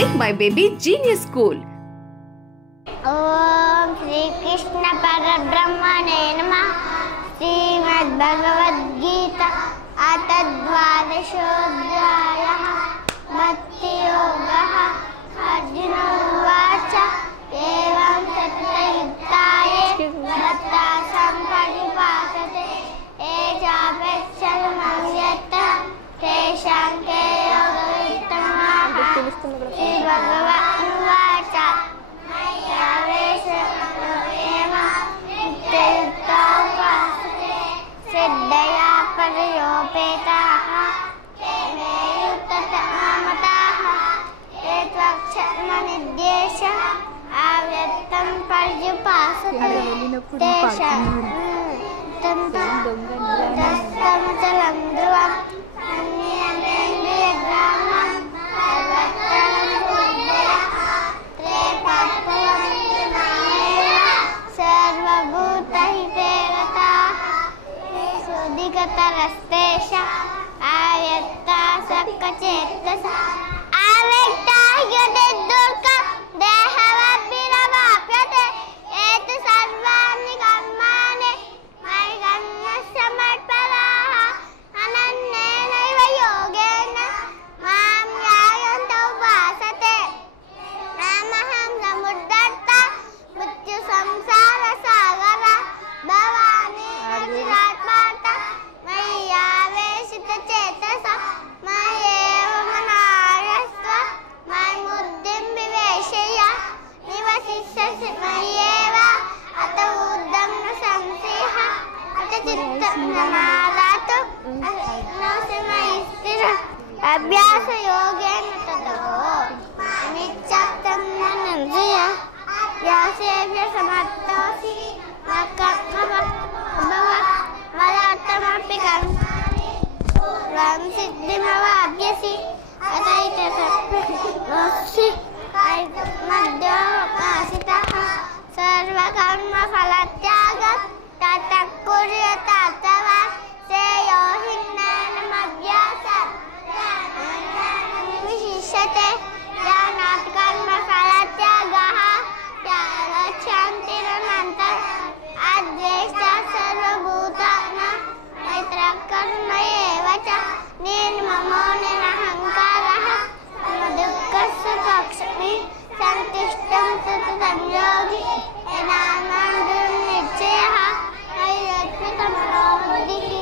Make My Baby Genius School. Om Shri Krishna Parabrahmane Namah. Srimad Bhagavad Gita Atadvadashodhyayah. Bhakti Yogaha Arjuna Uvacha. Evam Tatra Yuktaye Bhatta Samparipasate Ejapechchalamam yatta Tesham ke yoga vittamaha. Shri Bhagavan Uvacha Mayavesha Ema Nityayukta Upasate Siddhaya Parayopetaha Teme Yuttata Amataha Etvakshadmanidhyesha Avyaktam Paryupasate Tesham Tantamachalam Dhruvam Anniyamendriyagramam Sarvataram Buddhaya Trepapulam Vinamera Sarvabhutahite Rataha Sudhikatarastesha Avyakta Sakkacetasa Avyakta Yudidurka Dehavabhiravapyate Etu sarvani kammane Maya kanna samarparaha Anannenaiva yogena Mam yayanta upasate Namaham samuddarta Mrityu samsara sagara Bhavani ajiratmata Mayaveshita chetasa Mayeva manarasva Maymuddhim viveshaya Nivasishasi mayeva Ata uddam nasamsiha Ata chitta namadatu Nasimahistira Abhyasa yogena tato Nichaptam nanandriya Yasevya samattosi Vakakava Bhava Malattamapi karmani Ram siddhimavabhyasi Ataita sappasi Madhyavasitaha Sarva karma phalatyagat Tatakkurya tatavat Seyo hinnana madhyasat Vishishate Janat karma phalatyagaha Yagachantiranantar Adveshta sarva bhutana Maitra karma evacha Nirmamo nirahankaraha Madhukkasya kakshami Santishtam tatatam yogi Enamandam nichyaha Ayatmitam rohudihi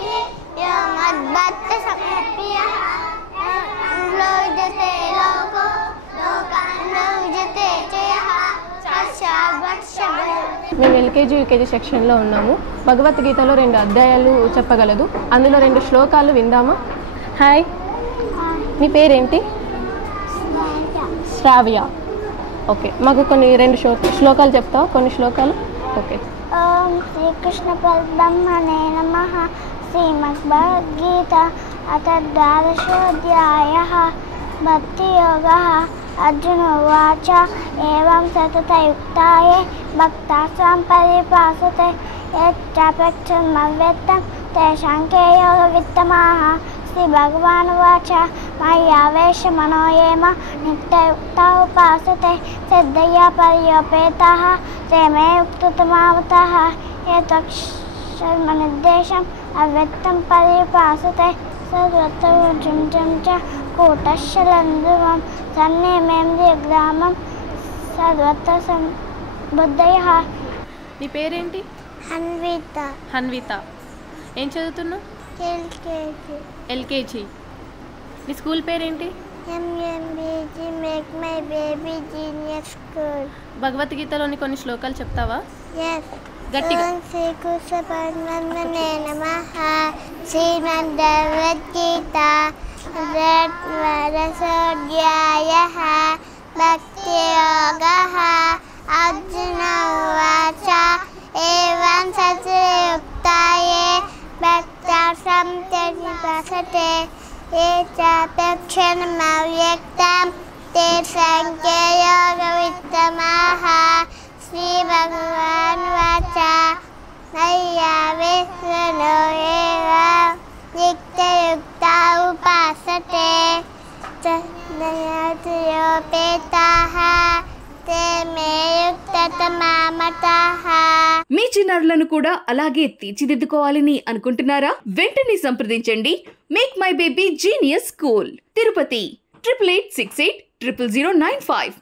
Yomadbhatta samapyaha Lojate loko Lokanda vijate chayaha Sashabhatshabha. మేము LKG UKG సెక్షన్లో ఉన్నాము. భగవద్గీతలో 2 అధ్యాయాలు చెప్పగలదు. అందులో 2 శ్లోకాలు విందామా? Hi, మీ పేరేంటి? శ్రావ్య. Okay, మాకు కొన్ని 2 శ్లోకాలు చెప్తావా? కొన్ని శ్లోకాలు. ఓకే. ఓం శ్రీకృష్ణ పరబ్రహ్మణే నమః. శ్రీమద్భగవద్గీత అథ-ద్వాదశోऽధ్యాయः. భక్తి యోగः. అర్జున ఉవాచ ఏవం సతతయుక్తాయే భక్తాస్త్వాం పర్యుపాసతే యచ్చప్రచ్చమవ్యక్తం తేషాం కే యోగ విత్తమాః. శ్రీ భగవానువాచ మయ్యావేశ మనో యేమ నిత్యయుక్తా ఉపాసతే సిద్ధయా పర్యోపేతాః తే మే యుక్తతమావతాః యత్క్షర్మనిర్దేశం అవ్యక్తం పర్యుపాసతే సర్వత్రవృజం చ కూటశలం ధ్రువం సన్నిమేంద్రియగ్రామం సర్వత్ర సంబుద్ధయః. నీ పేరేంటి? అన్విత. హన్విత. ఏం చదువుతున్నావు? ఎల్కేజీ. నీ స్కూల్ పేరేంటి? MMBG make my baby genius school. భగవద్గీతలోని కొన్ని శ్లోకాలు చెప్తావా? ఎస్. గట్టిగా. ఓం శ్రీకృష్ణ పరబ్రహ్మణే నమః. శ్రీమద్భగవద్గీత అథ-ద్వాదశోऽధ్యాయः. భక్తి యోగः. అర్జున ఉవాచ ఏవం సతతయుక్తాయే భక్తాస్త్వాం పర్యుపాసతే యచ్చప్రచ్చమవ్యక్తం తేషాం కే యోగ విత్తమాః. శ్రీ భగవానువాచ మయ్యావేశమనో యేమ నిత్యయుక్తా ఉపాసతే నయతియోపేతాః తే మే యుక్తతమామతాః. మీ చిన్నారులను కూడా అలాగే తీర్చిదిద్దుకోవాలని అనుకుంటున్నారా? వెంటనే సంప్రదించండి make my baby genius school, Tirupati 8886800095.